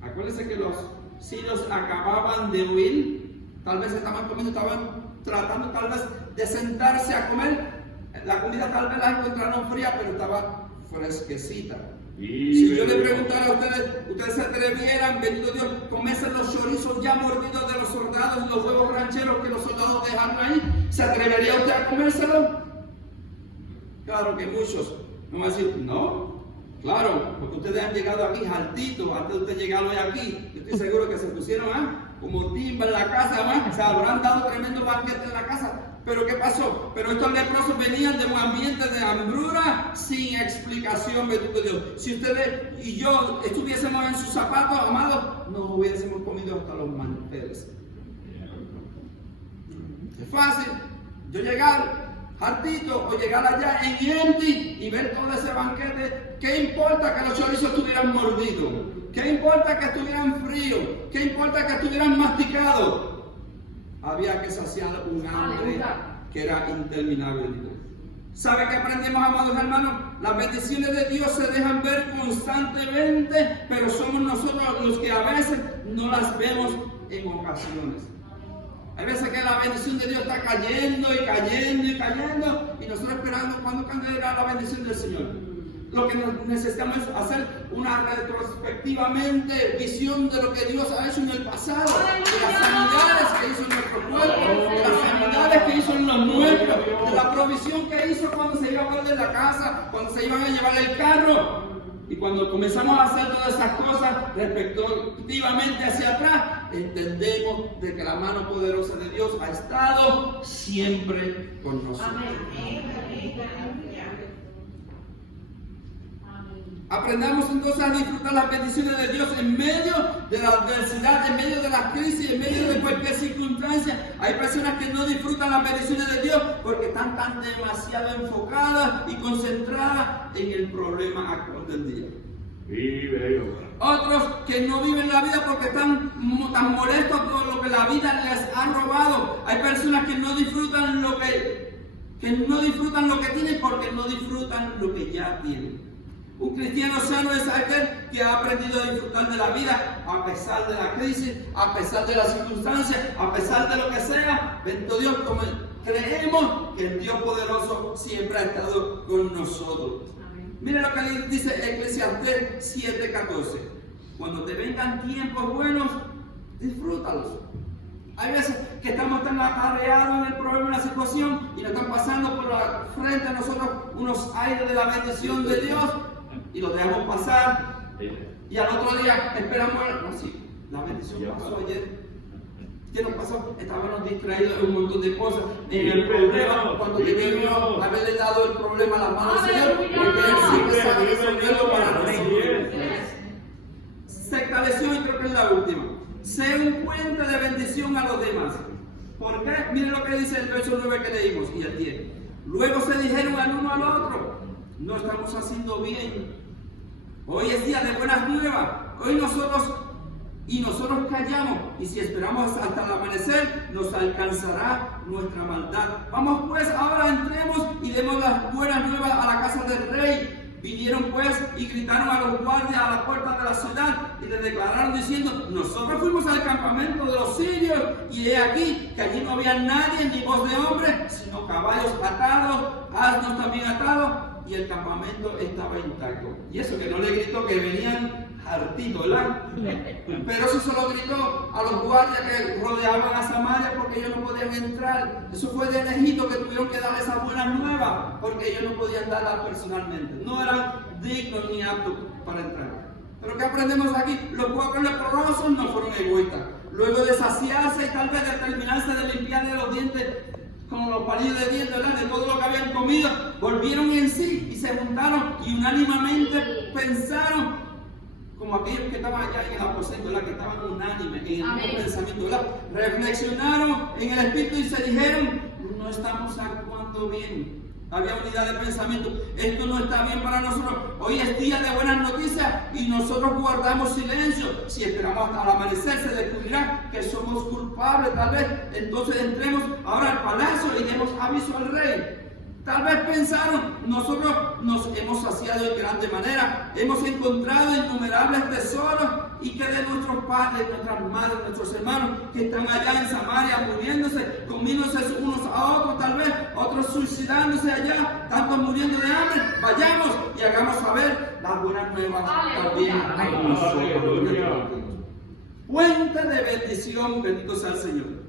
Acuérdense que los sirios acababan de huir. Tal vez estaban comiendo, estaban tratando tal vez de sentarse a comer. La comida tal vez la encontraron fría, pero estaba fresquecita. Si yo le preguntara a ustedes se atrevieran, bendito Dios, comerse los chorizos ya mordidos de los soldados, los huevos rancheros que los soldados dejaron ahí, ¿se atrevería usted a comérselo? Claro que muchos me van a decir, no. Claro, porque ustedes han llegado aquí jaltitos, antes de usted llegar hoy aquí, yo estoy seguro que se pusieron como timba en la casa, se habrán dado tremendo banquete en la casa. Pero ¿qué pasó? Pero estos leprosos venían de un ambiente de hambruna sin explicación, bendito Dios. Si ustedes y yo estuviésemos en sus zapatos, amados, no hubiésemos comido hasta los manteles. Es fácil yo llegar hartito o llegar allá en empty y ver todo ese banquete. ¿Qué importa que los chorizos estuvieran mordidos? ¿Qué importa que estuvieran fríos? ¿Qué importa que estuvieran masticados? Había que saciar un hambre que era interminable. ¿Sabe qué aprendemos, amados hermanos? Las bendiciones de Dios se dejan ver constantemente, pero somos nosotros los que a veces no las vemos en ocasiones. Hay veces que la bendición de Dios está cayendo y cayendo y cayendo, y nosotros esperando cuándo caerá la bendición del Señor. Lo que necesitamos es hacer una retrospectivamente visión de lo que Dios ha hecho en el pasado, de las sanidades que hizo en nuestro cuerpo, de las sanidades que hizo en los nuestros, de la provisión que hizo cuando se iba a volver la casa, cuando se iban a llevar el carro. Y cuando comenzamos a hacer todas esas cosas respectivamente hacia atrás, entendemos de que la mano poderosa de Dios ha estado siempre con nosotros. Aprendamos entonces a disfrutar las bendiciones de Dios en medio de la adversidad, en medio de la crisis, en medio de cualquier circunstancia. Hay personas que no disfrutan las bendiciones de Dios porque están tan demasiado enfocadas y concentradas en el problema actual del día. Otros que no viven la vida porque están tan molestos por lo que la vida les ha robado. Hay personas que no disfrutan lo que tienen porque no disfrutan lo que ya tienen. Un cristiano sano es aquel que ha aprendido a disfrutar de la vida a pesar de la crisis, a pesar de las circunstancias, a pesar de lo que sea. Bendito Dios, como creemos que el Dios poderoso siempre ha estado con nosotros. Mire lo que dice Eclesiastés 7:14. Cuando te vengan tiempos buenos, disfrútalos. Hay veces que estamos tan atareados en el problema, en la situación, y nos están pasando por la frente a nosotros unos aires de la bendición de Dios. y los dejamos pasar. Y al otro día esperamos, no, sí, la bendición pasó ayer. ¿Qué nos pasó? Estábamos distraídos en un montón de cosas. En el problema, cuando debíamos haberle dado el problema a la mano del Señor, porque Él siempre sabe resolverlo para nosotros. Se estableció, y creo que es la última. Sé un puente de bendición a los demás. ¿Por qué? Miren lo que dice el verso 9 que leímos y el 10. Luego se dijeron al uno al otro: no estamos haciendo bien. Hoy es día de buenas nuevas. Hoy nosotros callamos, y si esperamos hasta el amanecer, nos alcanzará nuestra maldad. Vamos pues, ahora entremos y demos las buenas nuevas a la casa del rey. Vinieron pues y gritaron a los guardias a la puerta de la ciudad y les declararon diciendo: nosotros fuimos al campamento de los sirios, y he aquí que allí no había nadie ni voz de hombre, sino caballos atados, asnos también atados, y el campamento estaba intacto. Y eso que no le gritó que venían hartitos, ¿verdad? Pero eso se lo gritó a los guardias que rodeaban a Samaria, porque ellos no podían entrar. Eso fue de Egipto, que tuvieron que dar esas buenas nuevas, porque ellos no podían darlas personalmente. No eran dignos ni aptos para entrar. Pero ¿qué aprendemos aquí? Los 4 leprosos no fueron egoístas. Luego de saciarse y tal vez de terminarse de limpiarle los dientes con los palillos de dientes, ¿verdad?, de todo lo que habían comido, volvieron en sí y se juntaron y unánimemente pensaron, como aquellos que estaban allá en el aposento, ¿verdad?, que estaban unánimes en el mismo pensamiento, ¿verdad?, reflexionaron en el espíritu y se dijeron: no estamos actuando bien. Había unidad de pensamiento. Esto no está bien para nosotros. Hoy es día de buenas noticias y nosotros guardamos silencio. Si esperamos hasta el amanecer, se descubrirá que somos culpables. Tal vez entonces entremos ahora al palacio y demos aviso al rey. Tal vez pensaron: nosotros nos hemos saciado en grande manera, hemos encontrado innumerables tesoros, y que de nuestros padres, nuestras madres, nuestros hermanos que están allá en Samaria muriéndose, comiéndose unos a otros, tal vez otros suicidándose allá, tantos muriendo de hambre. Vayamos y hagamos saber las buenas nuevas también a nosotros. Puente de bendición, bendito sea el Señor.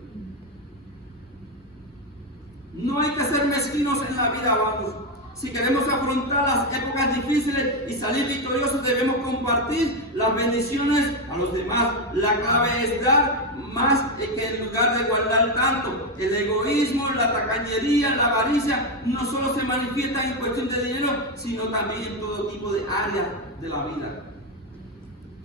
No hay que ser mezquinos en la vida, vamos. Si queremos afrontar las épocas difíciles y salir victoriosos, debemos compartir las bendiciones a los demás. La clave es dar más que en lugar de guardar tanto. El egoísmo, la tacañería, la avaricia no solo se manifiestan en cuestión de dinero, sino también en todo tipo de áreas de la vida.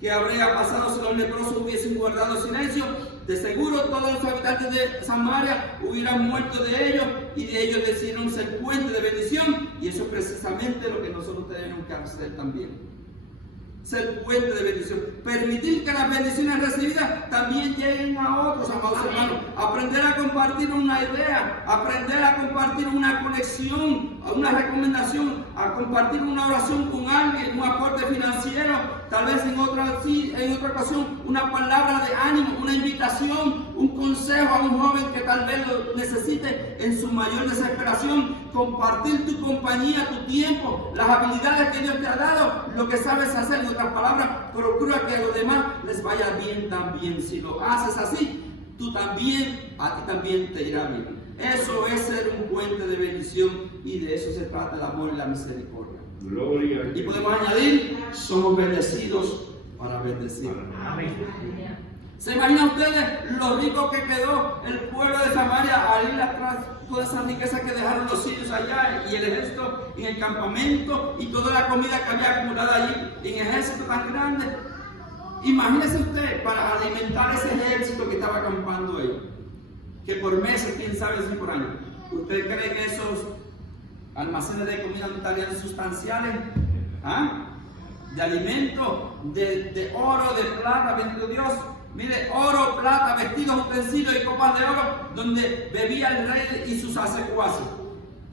¿Qué habría pasado si los leprosos hubiesen guardado silencio? De seguro todos los habitantes de Samaria hubieran muerto de ellos, y de ellos decidieron ser puente de bendición, y eso es precisamente lo que nosotros tenemos que hacer también. Ser puente de bendición. Permitir que las bendiciones recibidas también lleguen a otros, amados hermanos. Aprender a compartir una idea, aprender a compartir una conexión, una recomendación, a compartir una oración con alguien, un aporte financiero, tal vez en otra ocasión una palabra de ánimo, una invitación, un consejo a un joven que tal vez lo necesite en su mayor desesperación. Compartir tu compañía, tu tiempo, las habilidades que Dios te ha dado, lo que sabes hacer. En otras palabras, procura que a los demás les vaya bien también. Si lo haces así, a ti también te irá bien. Eso es ser un puente de bendición, y de eso se trata el amor y la misericordia. Gloria. Y podemos añadir: somos bendecidos para bendecir. Amén. ¿Se imaginan ustedes lo rico que quedó el pueblo de Samaria al ir atrás toda esa riqueza que dejaron los sirios allá, y el ejército en el campamento, y toda la comida que había acumulada allí en ejército tan grande? Imagínese usted, para alimentar ese ejército que estaba acampando ahí, que por meses, quién sabe si por años. ¿Usted cree que esos almacenes de comida no estarían sustanciales? De alimento, de oro, de plata, bendito Dios. Mire, oro, plata, vestidos, utensilios y copas de oro, donde bebía el rey y sus secuaces.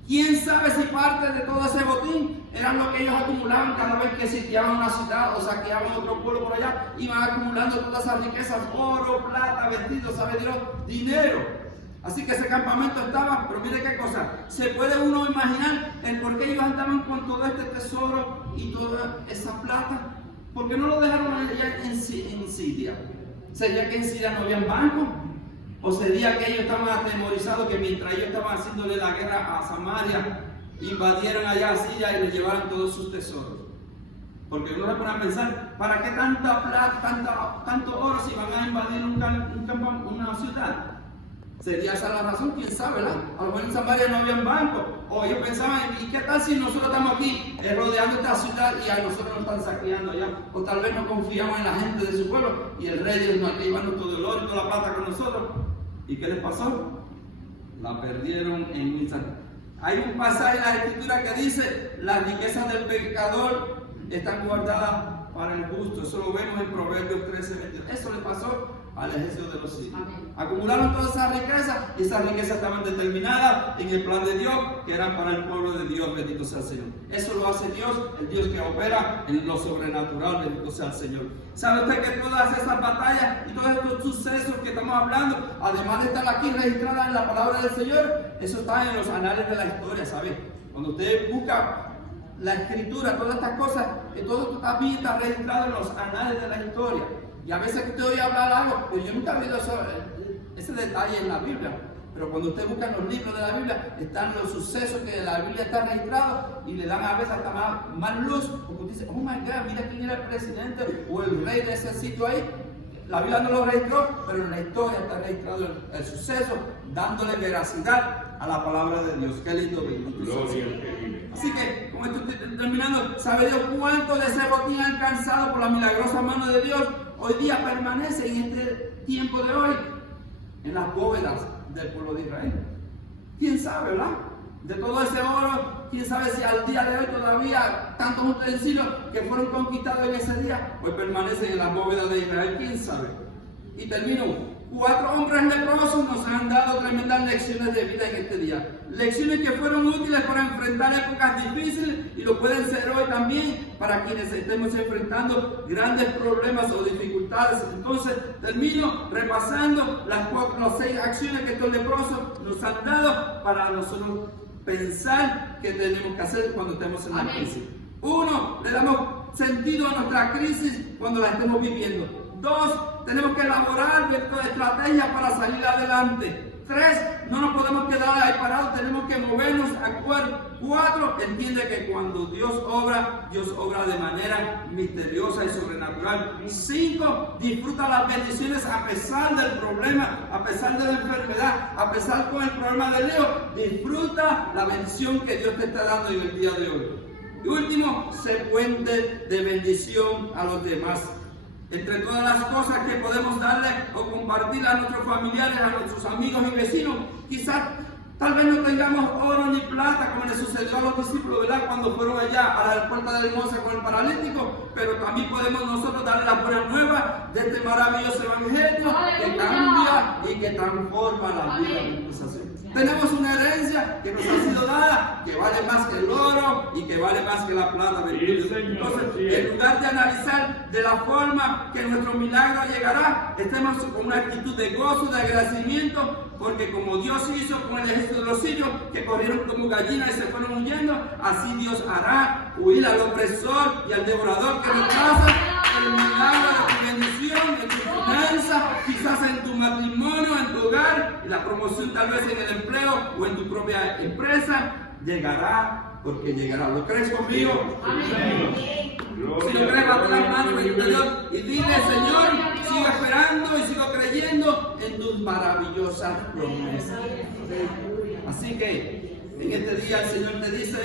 ¿Quién sabe si parte de todo ese botín eran lo que ellos acumulaban cada vez que sitiaban una ciudad o saqueaban otro pueblo por allá? Iban acumulando todas esas riquezas: oro, plata, vestidos, sabe Dios, dinero. Así que ese campamento estaba, pero mire qué cosa, se puede uno imaginar el por qué ellos andaban con todo este tesoro y toda esa plata. ¿Por qué no lo dejaron allá en Siria? ¿Sería que en Siria no había banco? ¿O sería que ellos estaban atemorizados que mientras ellos estaban haciéndole la guerra a Samaria, invadieran allá a Siria y le llevaran todos sus tesoros? Porque uno se pone a pensar, ¿para qué tanta plata, tanto oro si van a invadir una ciudad? Sería esa la razón, quién sabe, ¿verdad? A lo mejor en Samaria no había un banco. O ellos pensaban, ¿y qué tal si nosotros estamos aquí rodeando esta ciudad y a nosotros nos están saqueando allá? O tal vez no confiamos en la gente de su pueblo y el rey nos está llevando todo el oro y toda la plata con nosotros. ¿Y qué les pasó? La perdieron en misa. Hay un pasaje en la Escritura que dice, las riquezas del pecador están guardadas para el justo. Eso lo vemos en Proverbios 13:22. Eso le pasó al ejército de los sirios. Acumularon todas esas riquezas y esas riquezas estaban determinadas en el plan de Dios, que eran para el pueblo de Dios. Bendito sea el Señor. Eso lo hace Dios, el Dios que opera en lo sobrenatural. Bendito sea el Señor. ¿Sabe usted que todas esas batallas y todos estos sucesos que estamos hablando, además de estar aquí registradas en la palabra del Señor, eso está en los anales de la historia, ¿sabe? Cuando usted busca la Escritura, todas estas cosas, todo esto también está registrado en los anales de la historia. Y a veces que usted oye hablar algo, pues yo nunca he visto ese detalle en la Biblia. Pero cuando usted busca en los libros de la Biblia, están los sucesos que en la Biblia están registrados y le dan a veces hasta más luz. Porque usted dice, oh my God, mira quién era el presidente o el rey de ese sitio ahí. La Biblia no lo registró, pero en la historia está registrado el suceso, dándole veracidad a la palabra de Dios. Qué lindo, bendito. Así que, con esto estoy terminando, ¿sabe Dios cuánto de ese botín alcanzado por la milagrosa mano de Dios hoy día permanece en este tiempo de hoy en las bóvedas del pueblo de Israel? ¿Quién sabe, verdad? De todo ese oro, quién sabe si al día de hoy todavía tantos utensilios que fueron conquistados en ese día, pues permanecen en las bóvedas de Israel, quién sabe. Y termino. 4 hombres leprosos nos han dado tremendas lecciones de vida en este día. Lecciones que fueron útiles para enfrentar épocas difíciles y lo pueden ser hoy también para quienes estemos enfrentando grandes problemas o dificultades. Entonces termino repasando las 6 acciones que estos leprosos nos han dado para nosotros pensar qué tenemos que hacer cuando estemos en la crisis. 1, le damos sentido a nuestra crisis cuando la estemos viviendo. 2, tenemos que elaborar estrategias para salir adelante. 3, no nos podemos quedar ahí parados, tenemos que movernos, actuar. 4, entiende que cuando Dios obra de manera misteriosa y sobrenatural. 5, disfruta las bendiciones a pesar del problema, a pesar de la enfermedad, a pesar con el problema de Leo. Disfruta la bendición que Dios te está dando en el día de hoy. Y último, sé puente de bendición a los demás. Entre todas las cosas que podemos darle o compartir a nuestros familiares, a nuestros amigos y vecinos, quizás tal vez no tengamos oro ni plata como le sucedió a los discípulos, ¿verdad? Cuando fueron allá a la puerta del Hermosa con el paralítico, pero también podemos nosotros darle la buena nueva de este maravilloso evangelio que cambia y que transforma la vida de nuestras vidas. Tenemos una herencia que nos ha sido dada, que vale más que el oro y que vale más que la plata. Entonces, en lugar de analizar de la forma que nuestro milagro llegará, estemos con una actitud de gozo, de agradecimiento, porque como Dios hizo con el ejército de los sirios, que corrieron como gallinas y se fueron huyendo, así Dios hará huir al opresor y al devorador que rechaza el milagro de tu bendición, en tu finanza, quizás en tu matrimonio, en tu hogar, y la promoción tal vez en el empleo o en tu propia empresa, llegará, porque llegará. ¿Lo crees conmigo? Amén. Si lo crees, bajo las manos de Dios y dile, Señor, sigo esperando y sigo creyendo en tus maravillosas promesas. Así que en este día el Señor te dice,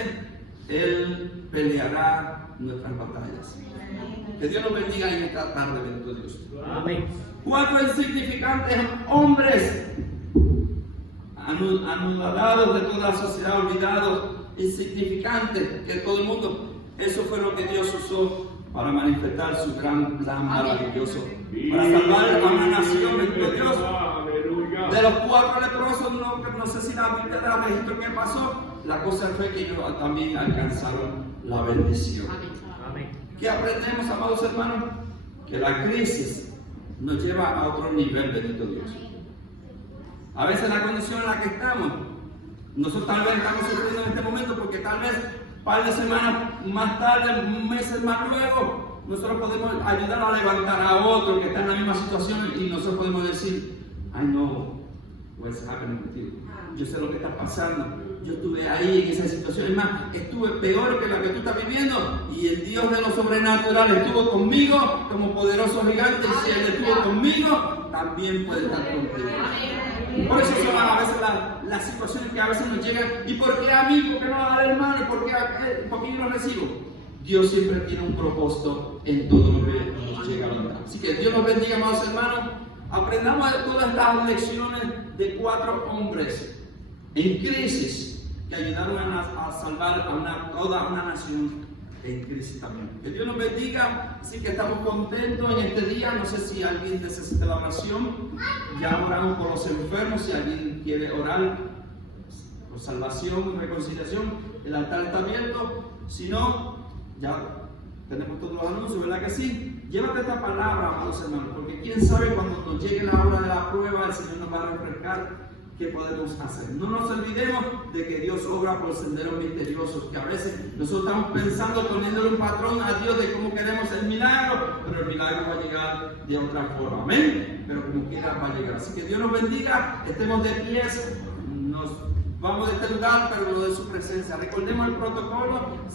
Él peleará nuestras batallas. Que Dios nos bendiga en esta tarde, bendito Dios. Amén. 4 insignificantes hombres anulados de toda la sociedad, olvidados, insignificantes, que todo el mundo, eso fue lo que Dios usó para manifestar su gran plan maravilloso, para salvar a una nación, bendito Dios. De los 4 leprosos, no sé si la Biblia da registro que pasó, la cosa fue que ellos también alcanzaron la bendición. ¿Qué aprendemos, amados hermanos? Que la crisis nos lleva a otro nivel, bendito Dios. A veces la condición en la que estamos, nosotros tal vez estamos sufriendo en este momento porque tal vez un par de semanas más tarde, meses más luego, nosotros podemos ayudar a levantar a otro que está en la misma situación y nosotros podemos decir, I know what's happening with you. Yo sé lo que está pasando. yo estuve ahí en esa situación, es más, estuve peor que la que tú estás viviendo, y el Dios de lo sobrenatural estuvo conmigo como poderoso gigante, y si Él estuvo conmigo, también puede estar contigo. Por eso son a veces las situaciones que a veces nos llegan. ¿Y por qué a mí? ¿Por qué no al hermano? ¿Y por qué a aquel? ¿Por qué yo no recibo? Dios siempre tiene un propósito en todo lo que nos llega a la vida. Así que Dios nos bendiga, amados hermanos. Aprendamos de todas las lecciones de 4 hombres en crisis que ayudaron a salvar a toda una nación en crisis también. Que Dios nos bendiga. Así que estamos contentos en este día. No sé si alguien necesita la oración. Ya oramos por los enfermos. Si alguien quiere orar por salvación, reconciliación, el altar está abierto. Si no, ya tenemos todos los anuncios, ¿verdad que sí? Llévate esta palabra, amados hermanos, porque quién sabe cuando nos llegue la hora de la prueba, el Señor nos va a refrescar qué podemos hacer. No nos olvidemos de que Dios obra por senderos misteriosos, que a veces nosotros estamos pensando, poniéndole un patrón a Dios de cómo queremos el milagro, pero el milagro va a llegar de otra forma, amén, pero como quiera va a llegar. Así que Dios nos bendiga, estemos de pies, nos vamos de este lugar, pero lo de su presencia. Recordemos el protocolo.